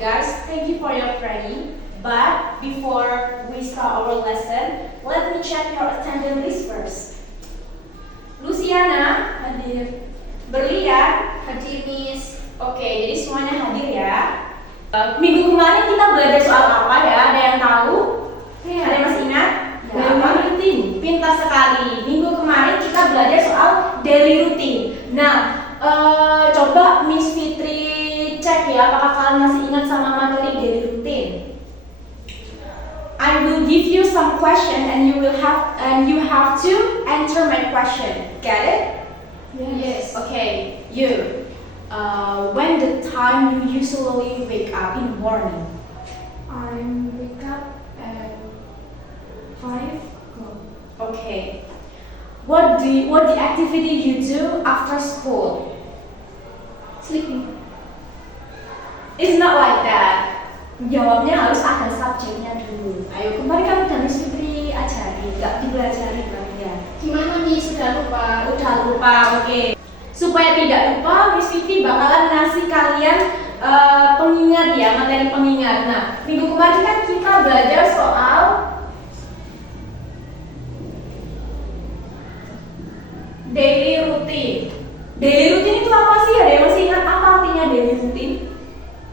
guys. Thank you for your training. But before we start our lesson, let me check your attendance list first. Luciana hadir. Berlian hadir, Miss. Oke, jadi semuanya hadir ya. Minggu kemarin kita belajar soal apa ya? Ada yang tahu? Ada yang masih ingat? Daily routine. Pintar sekali. Minggu kemarin kita belajar soal daily routine. Nah, coba Miss Fitri cek ya, apakah kalian masih ingat sama materi daily routine? I will give you some question and you have to answer my question. Get it? Yes. Okay. You. When the time you usually wake up in the morning? I wake up at 5 o'clock. Okay. What the activity you do after school? Sleeping. It's not like that. Jawabnya harus ada subjeknya dulu. Ayo, kemarin kan udah Miss Fitri ajari, nggak dipelajari ya. Gimana nih, sudah lupa? Udah lupa, oke. Supaya tidak lupa, Miss Fitri bakalan ngasih kalian pengingat ya, materi pengingat. Nah, minggu kemarin kan kita belajar soal daily routine. Daily routine itu apa sih? Ada yang masih ingat apa artinya daily routine?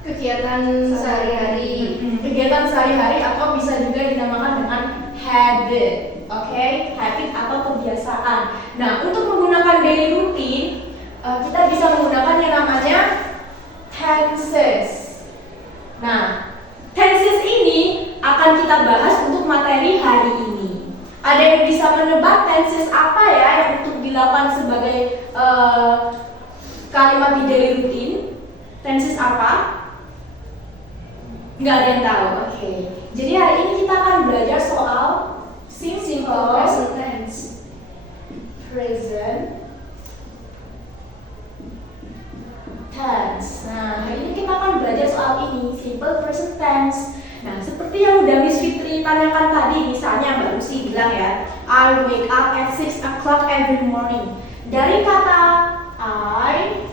Kegiatan sehari-hari. Kegiatan sehari-hari atau bisa juga dinamakan dengan habit. Oke, habit atau kebiasaan. Nah, untuk menggunakan daily routine, kita bisa menggunakan yang namanya tenses. Nah, tenses ini akan kita bahas untuk materi hari ini. Ada yang bisa menebak tenses apa ya yang untuk dilakukan sebagai kalimat di daily routine? Tenses apa? Nggak ada yang tahu. Oke. Jadi hari ini kita akan belajar soal simple Present tense. present tense. Nah, hari ini kita akan belajar soal ini, simple present tense. Nah, seperti yang udah Miss Fitri tanyakan tadi, misalnya Mbak Lucy bilang ya, I wake up at 6 o'clock every morning. Dari kata I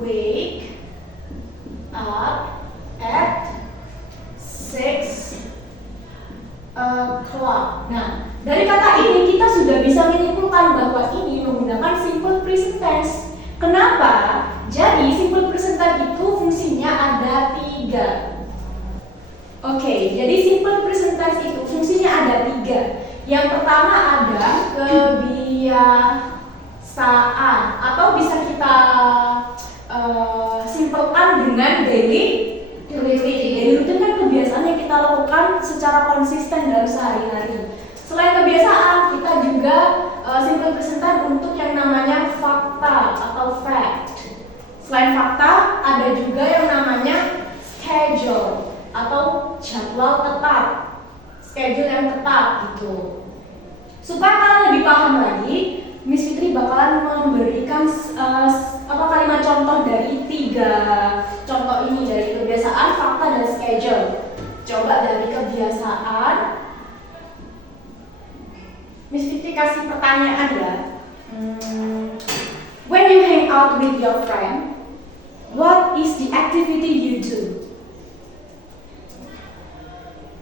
wake up at 6 o'clock. Nah, dari kata ini kita sudah bisa menyimpulkan bahwa ini menggunakan simple present tense. Kenapa? Jadi simple present tense itu fungsinya ada 3. Oke, jadi simple present tense itu fungsinya ada 3. Yang pertama ada kebiasaan atau bisa kita simpelkan dengan daily routine. Daily routine kan kebiasaan yang kita lakukan secara konsisten dalam sehari-hari. Selain kebiasaan, kita juga simple present tense untuk yang namanya fakta atau fact. Selain fakta, ada juga yang namanya schedule atau jadwal tetap, schedule yang tetap gitu. Supaya kalian lebih paham lagi, Miss Fitri bakalan memberikan kalimat contoh dari 3 contoh ini, dari kebiasaan, fakta, dan schedule. Coba dari kebiasaan, Miss Fitri kasih pertanyaan ya. When you hang out with your friend, what is the activity you do?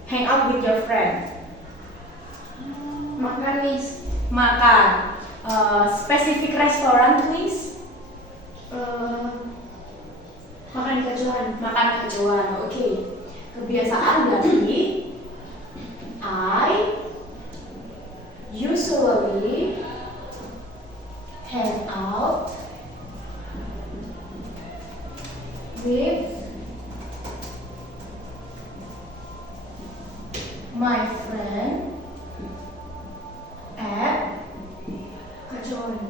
Hang out with your friend. Makan, Miss. Makan. Specific restaurant, please. Makan di kejuan. Makan kejuan. Oke. Kebiasaan berarti I usually hang out with my friend at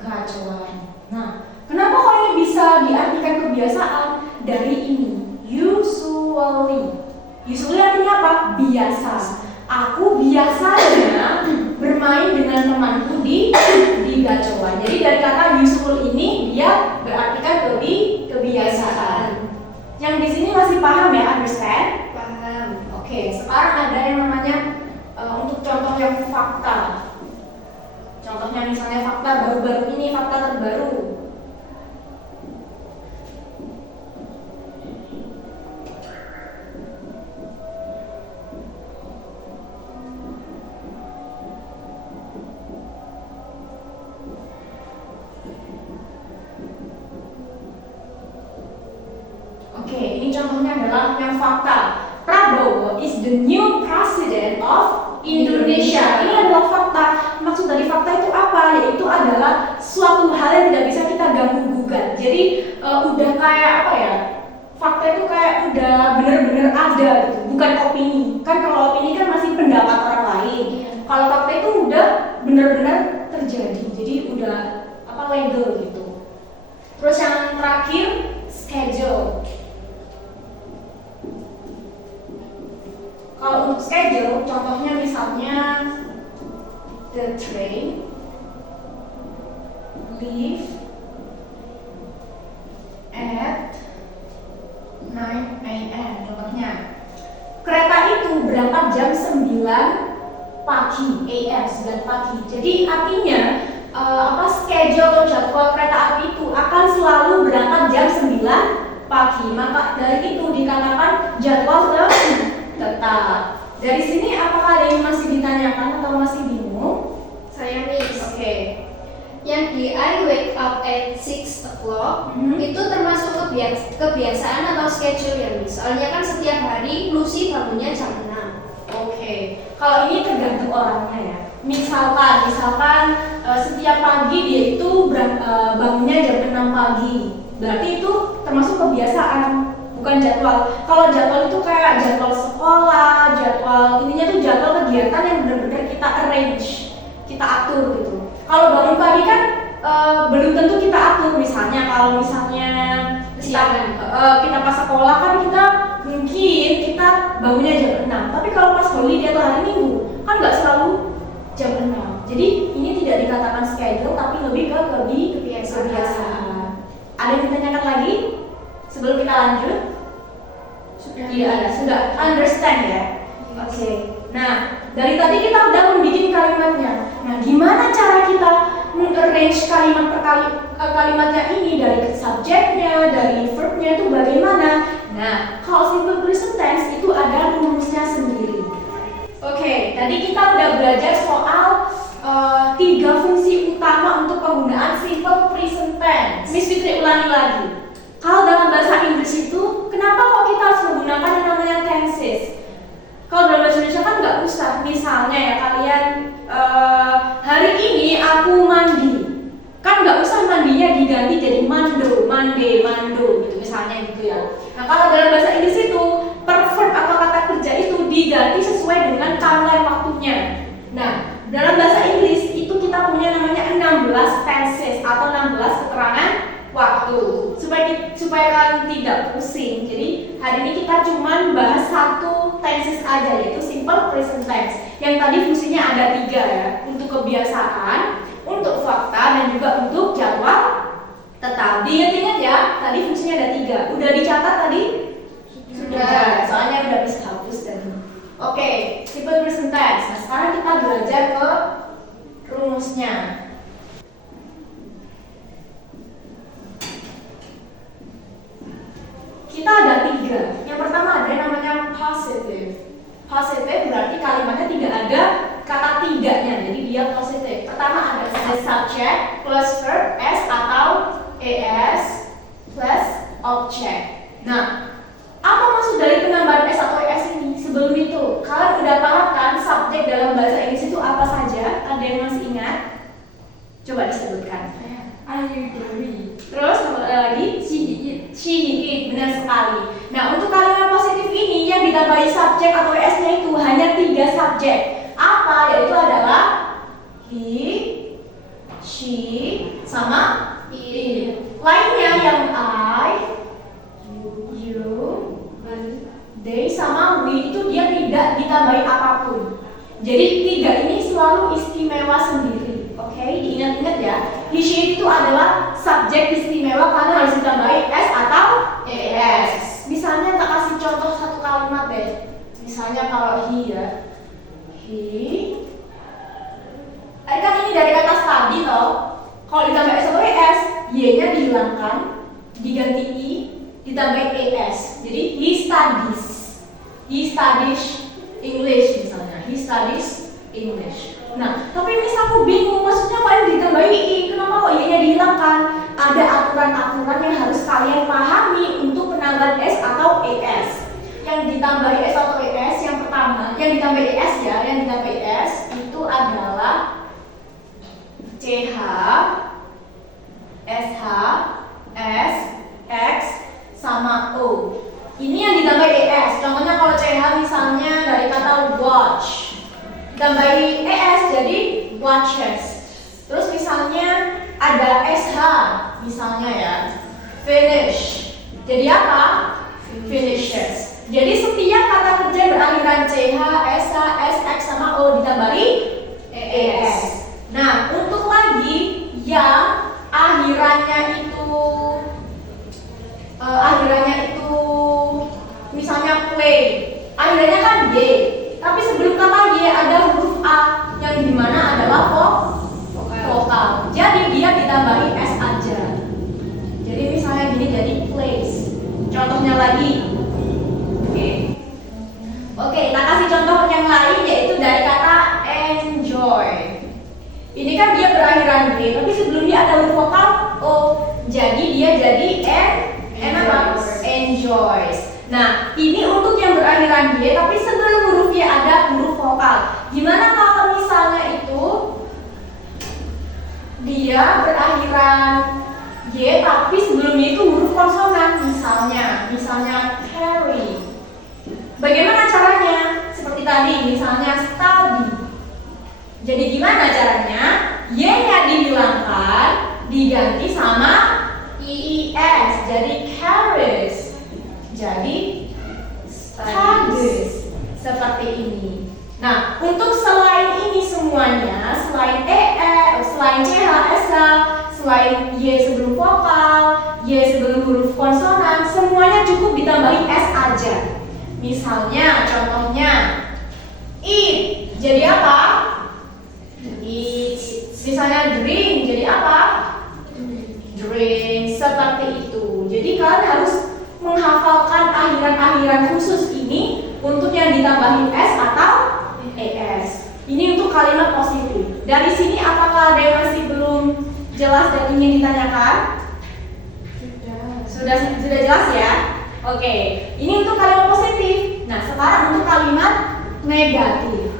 kejuan. Nah, kenapa kok ini bisa diartikan kebiasaan? Dari ini, usually. Usually artinya apa? Biasa. Aku biasanya bermain dengan temanku di gacuan. Jadi dari kata usual ini dia berartikan kebiasaan. Yang di sini masih paham ya, understand? Paham. Oke, sekarang ada yang namanya untuk contoh yang fakta. Contohnya misalnya fakta baru-baru ini, fakta terbaru. fakta. Prabowo is the new president of Indonesia. Ini adalah fakta. Maksud dari fakta itu apa? Yaitu adalah suatu hal yang tidak bisa kita ganggu gugat. Jadi udah kayak apa ya? Fakta itu kayak udah bener-bener ada gitu, bukan opini. Kan kalau opini kan masih pendapat orang lain. Kalau fakta itu udah bener-bener terjadi. Jadi udah apa legal gitu. Terus yang terakhir schedule. Kalau untuk schedule, contohnya misalnya the train leave at 9 a.m. Contohnya, kereta itu berangkat jam 9 pagi, AM 9 pagi. Jadi artinya schedule atau jadwal kereta api itu akan selalu berangkat jam 9 pagi. Maka dari itu dikatakan jadwal tetap. Dari sini apakah ada yang masih ditanyakan atau masih bingung? Saya miss. Oke. Yang di I wake up at 6 o'clock itu termasuk kebiasaan atau schedule ya miss? Soalnya kan setiap hari Lucy bangunnya jam 6. Oke. Kalau ini tergantung orangnya ya. Misalkan setiap pagi dia itu bangunnya jam 6 pagi. Berarti itu termasuk kebiasaan, bukan jadwal. Kalau jadwal itu kayak jadwal sekolah, jadwal intinya tuh jadwal kegiatan yang benar-benar kita arrange, kita atur gitu. Kalau bangun pagi kan belum tentu kita atur. Misalnya kalau kita pas sekolah kan kita mungkin kita bangunnya jam 6. Tapi kalau pas holiday atau hari Minggu kan nggak selalu jam 6. Jadi ini tidak dikatakan schedule tapi lebih ke kebiasaan. Ada yang ditanyakan lagi sebelum kita lanjut? Tidak ada, sudah understand ya? Oke. Nah, dari tadi kita udah membuat kalimatnya. Nah, gimana cara kita mengarrange kalimat per kalimatnya ini, dari subjeknya, dari verbnya itu bagaimana? Nah, kalau simple present tense itu ada rumusnya sendiri. Oke, tadi kita udah belajar soal 3 fungsi utama untuk penggunaan simple present tense. Miss Fitri ulangi lagi. Kalau dalam bahasa Inggris itu, kenapa kok kita harus menggunakan yang namanya tenses? Kalau dalam bahasa Indonesia kan nggak usah. Misalnya ya kalian, hari ini aku mandi. Kan nggak usah mandinya diganti jadi mando, mande, mando gitu misalnya gitu ya. Nah kalau dalam bahasa Inggris itu, per verb atau kata kerja itu diganti sesuai dengan timeline waktunya. Nah, dalam bahasa Inggris itu kita punya namanya 16 tenses atau 16 keterangan waktu. Supaya kalian tidak pusing. Jadi hari ini kita cuma bahas 1 tenses aja, yaitu simple present tense. Yang tadi fungsinya ada 3 ya, untuk kebiasaan, untuk fakta, dan juga untuk jadwal tetap. Diingat-ingat ya, tadi fungsinya ada 3. Udah dicatat tadi? Sudah. Soalnya udah bisa hapus tadi. Oke, simple present tense. Nah sekarang kita belajar ke rumusnya. Kita ada 3. Yang pertama ada yang namanya positive. Positive berarti kalimatnya tidak ada kata tiganya, jadi dia positive. Pertama ada subject plus verb s atau es plus object. Nah, apa maksud dari penambahan s atau es ini? Sebelum itu, kalian udah paham kan subjek dalam bahasa Inggris itu apa saja? Ada yang masih ingat? Coba disebutkan. I agree. Terus ada lagi she it, benar sekali. Nah untuk kalimat positif ini yang ditambahi subjek atau s-nya itu hanya 3 subjek. Apa? Yaitu adalah he, she, sama it. Lainnya yang I, you, they, sama we itu dia tidak ditambahi apapun. Jadi 3 ini selalu istimewa sendiri. Oke, diingat-ingat ya. He, she itu adalah subjek istimewa karena harus ditambahi s atau es. Misalnya tak kasih contoh 1 kalimat deh. Misalnya kalau he ya, he. Kan ini dari kata study toh. Kalau ditambah s atau es, y-nya dihilangkan, diganti i, ditambahi es. Jadi he studies. He studies English misalnya. He studies English. Nah, tapi misal aku bingung, maksudnya kok yang ditambahi i, kenapa kok i-nya dihilangkan? Ada aturan-aturan yang harus kalian pahami untuk penambahan s atau es. Yang CH, SH, S, X, sama O. Ini yang ditambah ES. Contohnya kalau CH misalnya dari kata watch, ditambahi ES jadi watches. Terus misalnya ada SH, misalnya ya, finish. Jadi apa? Finishes. Jadi setiap kata kerja berakhiran CH, SH, SX, sama O ditambahi ES. Nah, untuk lagi yang akhirannya itu misalnya play, akhirannya kan Y, tapi sebelum kata Y ada huruf A yang dimana adalah vokal. Jadi dia ditambahi S aja. Jadi misalnya gini, jadi plays. Contohnya lagi. Oke, kita kasih contoh yang lain yaitu dari kata enjoy. Ini kan dia berakhiran G, tapi sebelumnya ada huruf vokal O. Jadi dia jadi enjoys. Nah, ini untuk yang berakhiran Y, tapi sebelum hurufnya ada huruf vokal. Gimana kalau misalnya itu dia berakhiran Y, tapi sebelumnya itu huruf konsonan, misalnya carry. Bagaimana caranya? Seperti tadi, misalnya study. Jadi gimana caranya? Y-nya dihilangkan, diganti sama IES, jadi carries. Jadi studies. Seperti ini. Nah, untuk selain ini semuanya, selain selain CH, SH, selain Y sebelum vokal, Y sebelum huruf konsonan, semuanya cukup ditambahi S aja. Misalnya, contohnya eat, jadi apa? Eat. Misalnya drink, jadi apa? Drink, seperti itu. Jadi kalian harus menghafalkan akhiran-akhiran khusus ini untuk yang ditambahin S atau ES. Ini untuk kalimat positif. Dari sini apakah ada yang masih belum jelas dan ingin ditanyakan? Sudah jelas ya? Oke, ini untuk kalimat positif. Nah, sekarang untuk kalimat negatif.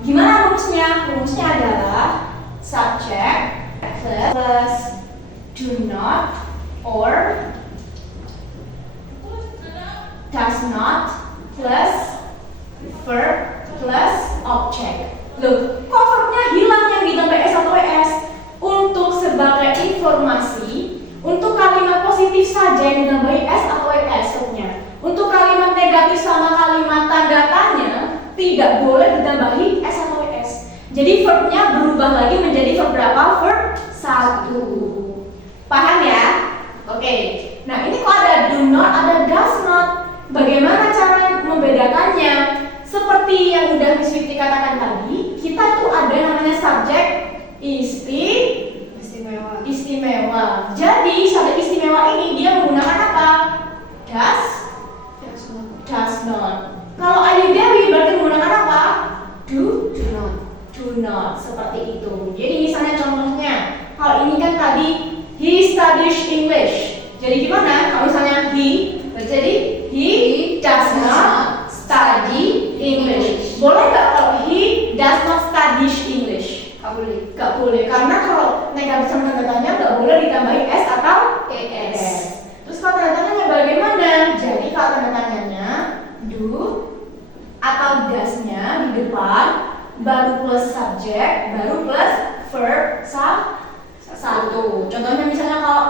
Gimana rumusnya? Rumusnya adalah subject plus do not or does not plus verb plus object. Loh, kok verbnya hilang yang ditambah S atau ES? Untuk sebagai informasi, untuk kalimat positif saja yang ditambahi S atau ES verbnya. Untuk kalimat negatif sama kalimat tanda tanya tidak boleh ditambahi S atau ES. Jadi verbnya berubah lagi menjadi verb berapa? Verb 1. Paham ya? Oke. Nah, ini kok ada do not, ada does not. Bagaimana cara membedakannya? Seperti yang udah Miss Fitri katakan tadi, kita tuh ada yang namanya subjek istimewa. Jadi subjek istimewa ini dia menggunakan apa? Does not. Kalau Ayu Dewi berarti menggunakan apa? Do not. Seperti itu. Jadi misalnya contohnya, kalau ini kan tadi he studies English. Jadi gimana? Kalau misalnya jadi he does not study English. Boleh nggak kalau he does not study English? Nggak boleh. Karena kalau negatif sama tanda tanya nggak boleh ditambahi S atau ES. Terus kalau tanda tanyanya bagaimana? Jadi kalau tanda tanyanya do atau does-nya di depan, baru plus subjek, baru plus verb 1. Contohnya misalnya kalau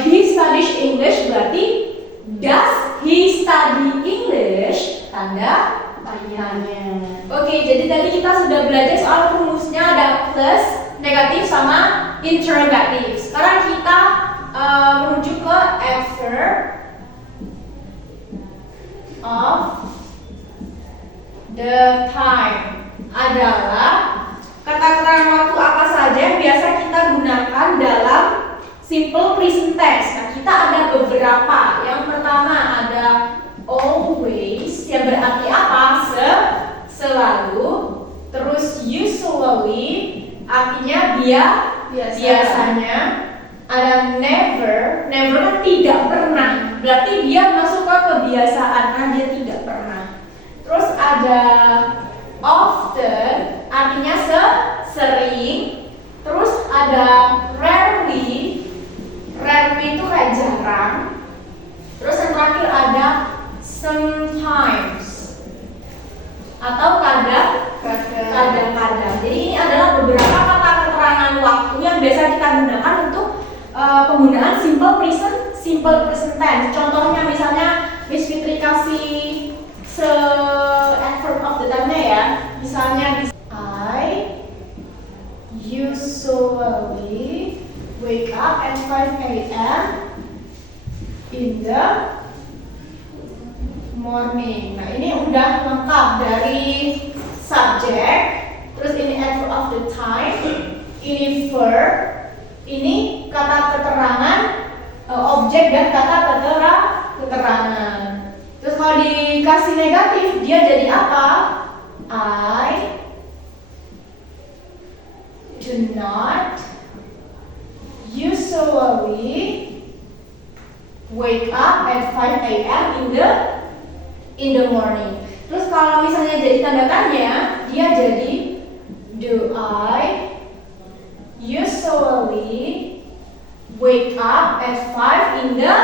he studies English berarti does he study English? Tanda tanya. Oke, jadi tadi kita sudah belajar soal rumusnya, ada plus, negatif, sama interrogatif. Sekarang kita merujuk ke after of the time. Adalah kata keterangan waktu apa saja yang biasa kita gunakan dalam simple present tense. Nah, kita ada beberapa. Yang pertama ada always, yang berarti apa? Selalu. Terus usually, artinya biasanya. Ada never kan tidak pernah. Berarti dia masuk ke kebiasaan, karena dia tidak pernah. Terus ada often, artinya sering. Terus ada rarely. Rarely itu kayak jarang. Terus yang terakhir ada sometimes atau kadang-kadang. Jadi ini adalah beberapa kata keterangan waktu yang biasa kita gunakan untuk penggunaan simple present tense. Contohnya misalnya Miss Fitri kasih adverb of the time-nya ya. Misalnya I usually wake up at 5 a.m. in the morning. Nah, ini udah lengkap dari subject, terus ini adverb of the time, ini verb, ini kata keterangan, objek dan kata keterangan. Terus kalau dikasih negatif, dia jadi apa? I do not usually wake up at 5 a.m. in the morning. Terus kalau misalnya jadi tanda tanya, dia jadi do I usually wake up at 5 in the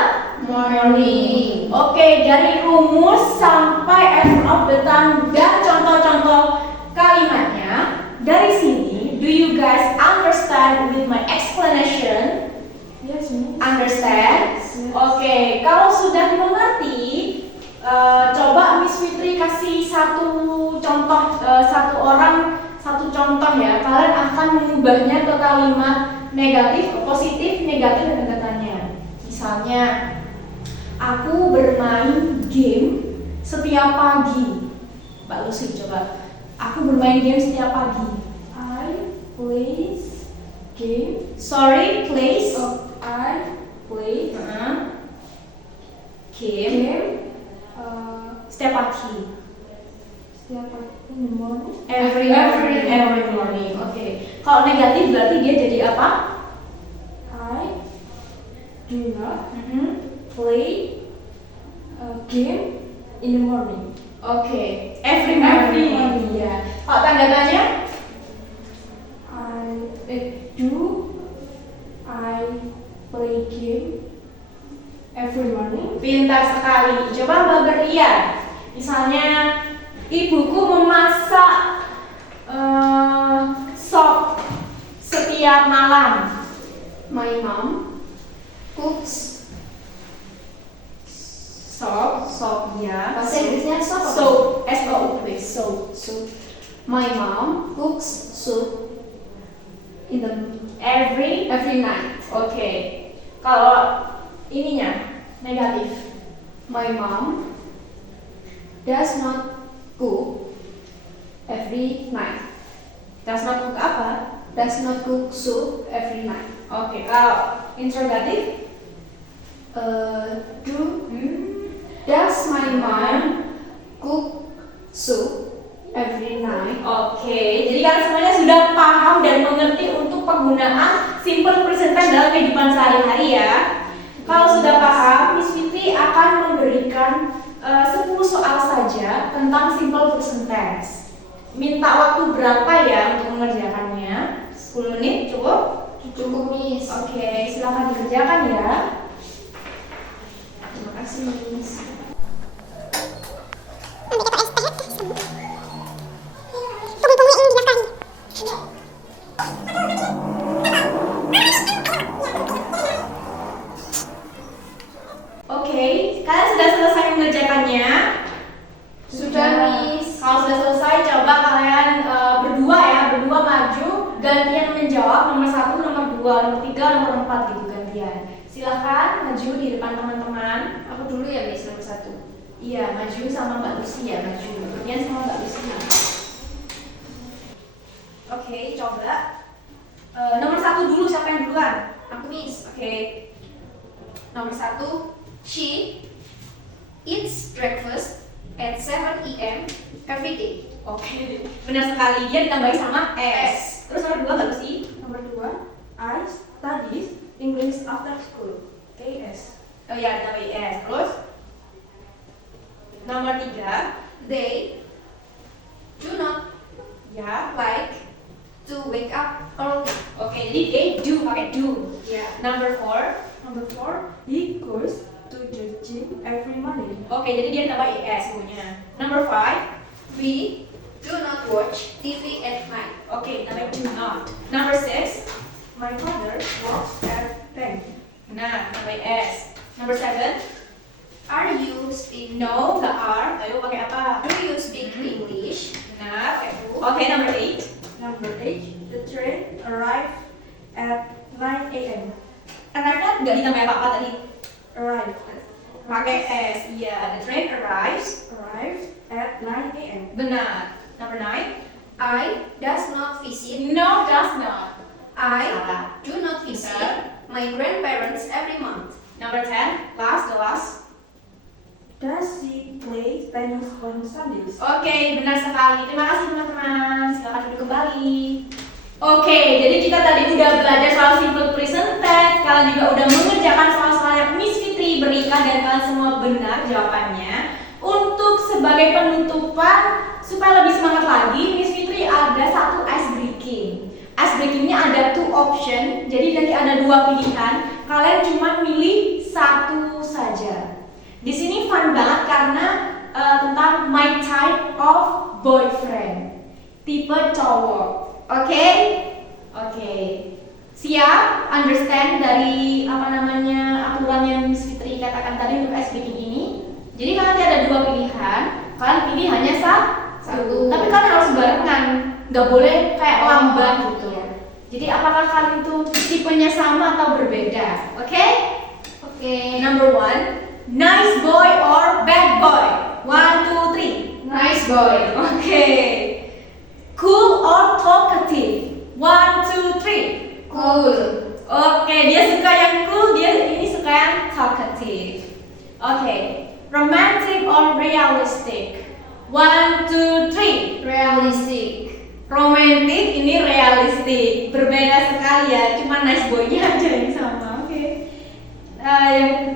morning. Oke, dari rumus sampai adverb of the time dan contoh-contoh kalimatnya. Dari sini, do you guys understand with my explanation? Yes, Miss. Understand? Yes. Oke, kalau sudah dimengerti, coba Miss Fitri kasih satu contoh, satu contoh ya. Kalian akan mengubahnya ke kalimat negatif, positif, negatif dan tanda tanya. Misalnya, aku bermain game setiap pagi. Mbak Lucy coba. Aku bermain game setiap pagi. I plays game. Sorry, place. I play Game. Setiap pagi. setiap pagi in the morning. Every morning. Oke. Kalau negatif berarti dia jadi apa? I do not Play. game in the morning. Oke. Every morning. Ya. Kalau tanda tanya? I play game every morning. Pintar sekali. Coba Mbak berlian. Misalnya, ibuku memasak sop setiap malam. My mom cooks Sop, ya. bahasa Inggrisnya soup. Soup, S-O-U-P, soup. My mom cooks soup in the Every night. Oke. Kalau ininya negatif. My mom does not cook every night. Does not cook apa? Does not cook soup every night. Oke. Kalau interrogatif? Does my mom cook soup every night? Oke. Jadi kalian semuanya sudah paham dan mengerti untuk penggunaan simple present tense dalam kehidupan sehari-hari ya. Kalau sudah paham, Miss Fitri akan memberikan 10 soal saja tentang simple present tense. Minta waktu berapa ya untuk mengerjakannya? 10 menit cukup? Cukup, Miss. Oke, silakan dikerjakan ya. Terima kasih, Miss. Oke, kalian sudah selesai mengerjakannya? Sudah, Miss. Kalau sudah selesai, coba kalian berdua maju, gantian menjawab nomor 1, nomor 2, nomor 3, nomor 4 gitu gantian. Silahkan maju di depan teman-teman. Aku dulu ya, Miss, nomor 1. Iya, maju sama Mbak Lucy ya, maju. Gantian sama Mbak Lucy. Oke, coba. Nomor 1 dulu, siapa yang duluan? Aku, Miss. Oke. Nomor 1, she eats breakfast at 7 a.m. every day. Oke, benar sekali. Dia ditambahi sama S. Terus nomor 2 Mbak Lucy? Nomor 2, I studies English after school. AS. Oh ya, ditambahi S. Terus nomor 3, They do not ya, like to wake up early. Oke, jadi they do pakai do. Yeah. Number 4. Number 4, he goes to the gym every morning. Oke, jadi dia tambah es punya. Number 5. We do not watch TV at night. Oke, tambah do not. Number 6. My father works at bank. Nah, tambah s. Number 7. Are you speak? No, nggak are. Ayo pakai apa? Do you speak English? Benar, pakai do. Oke, number 8. Number 8, the train arrived at 9 a.m. Arrive nggak ditambah apa-apa tadi? Arrived Pakai s. Iya, the train arrives. at 9 a.m. Benar. Number 9. I does not visit. No, does not. I Salah. do not visit Benar. my grandparents every month. Number 10. The last. Does he play tennis on Sundays? Oke, benar sekali. Terima kasih teman-teman. Silakan duduk kembali. Oke, jadi kita tadi udah belajar soal simple present tense. Kalian juga udah mengerjakan soal-soal yang Miss Fitri berikan dan kalian semua benar jawabannya. Untuk sebagai penutupan supaya lebih semangat lagi, Miss Fitri ada satu ice breaking. Ice breakingnya ada 2 option. Jadi nanti ada 2 pilihan. Kalian cuma milih satu saja. Di sini fun banget karena tentang my type of boyfriend, tipe cowok. Oke? Oke. Siap? Understand dari aturan yang Miss Fitri katakan tadi untuk ice breaking ini? Jadi kalian nanti ada 2 pilihan. Kalian pilih hanya satu. Tapi kalian harus barengan. Nggak boleh kayak lamban gitu. Jadi apakah kalian tuh tipenya sama atau berbeda? Oke? Okay. Number 1, nice boy or bad boy? 1, 2, 3. Nice boy. Oke. Cool or talkative? 1, 2, 3. Cool. Oke, dia suka yang cool, dia ini suka yang talkative. Oke. Romantic or realistic? 1, 2, 3. Realistic. Romantic, ini realistik. Berbeda sekali ya, cuma nice boy-nya aja yang sama. Oke.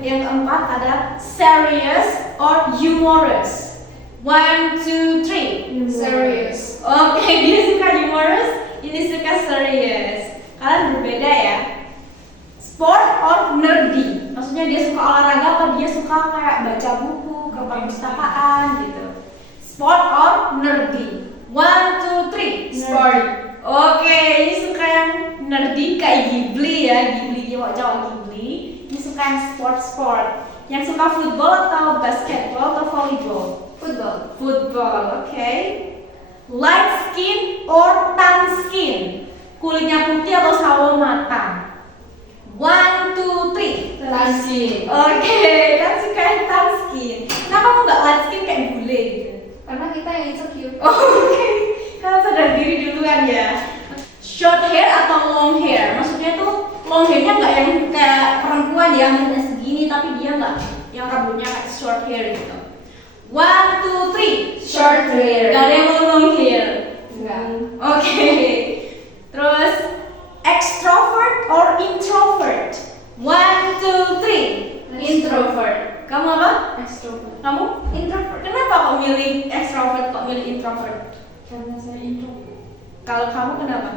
Yang keempat ada serious or humorous. 1, 2, 3. Serious. Oke, dia suka humorous, ini suka serious. Kalian berbeda ya. Sport or nerdy. Maksudnya dia suka olahraga apa dia suka kayak baca buku, ke perpustakaan gitu. Sport or nerdy. 1, 2, 3. Sport. Oke, ini suka yang nerdy kayak Ghibli ya, Ghibli Jawa Ghibli. Ini suka yang sport. Yang suka football atau basketball atau volleyball? Football, oke. Light skin or tan skin? Kulitnya putih atau sawo matang? 1, 2, 3. Tan skin. Oke, kan suka yang tan skin. Kenapa kamu nggak light skin kayak bule gitu? Karena kita yang insecure. Oke, kalian sadar diri duluan ya. Short hair atau long hair? Maksudnya tuh long hairnya nggak yang kayak perempuan ya, mulutnya segini tapi dia nggak yang rambutnya kayak short hair gitu. 1, 2, 3. Short hair. Gak ada yang mau long hair. Enggak. Oke. Terus extrovert or introvert? 1, 2, 3. Introvert. Kamu apa? Extrovert. Kamu? Introvert. Kenapa kok milih extrovert kok milih introvert? Karena saya introvert. Kalau kamu kenapa?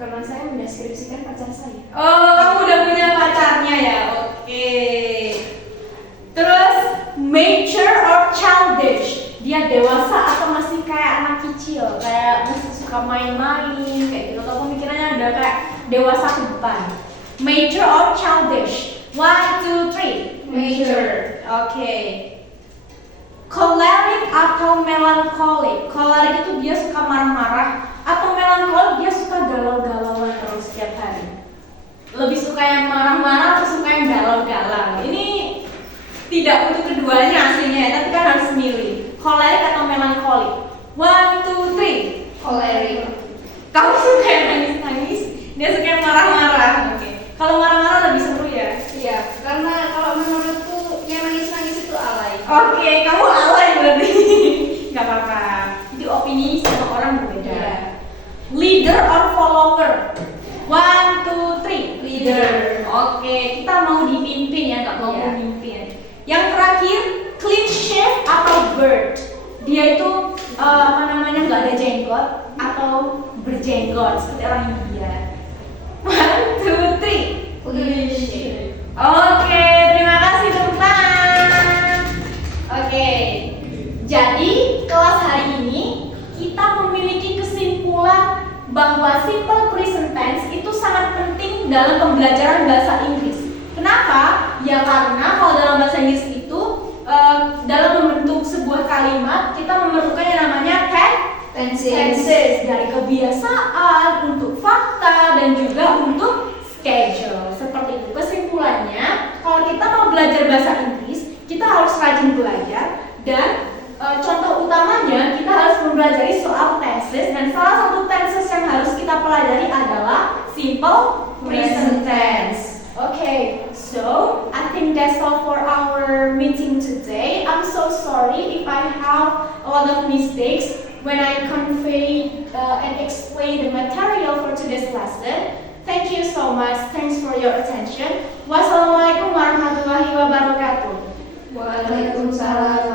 Karena saya mendeskripsikan pacar saya. Oh, kamu udah punya pacarnya ya? Oke. Terus mature or childish? Dia dewasa atau masih kayak anak kecil? Kayak masih suka main-main kayak gitu. Atau pemikirannya udah kayak dewasa ke depan? Mature or childish? 1, 2, 3. Mature. Oke. Choleric atau melancholic? Choleric itu dia suka marah-marah, atau melancholic dia suka galau-galauan terus setiap hari. Lebih suka yang marah-marah atau suka yang galau-galau? Ini tidak untuk keduanya aslinya, tapi kan harus milih. Choleric atau melancholic? 1, 2, 3. Choleric. Kamu suka yang nangis-nangis, dia suka yang marah-marah. Oke. Kalau marah-marah lebih seru ya? Iya, karena kalau menurutku yang nangis-nangis itu alay. Oke, kamu alay berarti. Gak apa-apa. Jadi opini semua orang berbeda. Iya. Leader or follower? 1, 2, 3. Leader. Oke, kita mau dipimpin ya, nggak mau Iya. memimpin. Yang terakhir, clean shave atau bird? Dia itu nggak ada jenggot atau berjenggot seperti orang India. 1, 2, 3. Oke, terima kasih tepuk tangan. Oke, jadi kelas hari ini kita memiliki kesimpulan bahwa simple present tense itu sangat penting dalam pembelajaran bahasa Inggris. Kenapa? Ya karena kalau dalam bahasa Inggris itu dalam membentuk sebuah kalimat kita memerlukan yang namanya tenses, dari kebiasaan untuk fakta dan juga untuk schedule. Seperti itu. Kesimpulannya, kalau kita mau belajar bahasa Inggris, kita harus rajin belajar dan contoh utamanya kita harus mempelajari soal tenses, dan salah satu tenses yang harus kita pelajari adalah simple present tense. Okay, so I think that's all for our meeting today. I'm so sorry if I have a lot of mistakes when I convey and explain the material for today's lesson. Thank you so much. Thanks for your attention. Wassalamualaikum warahmatullahi wabarakatuh. Waalaikumsalam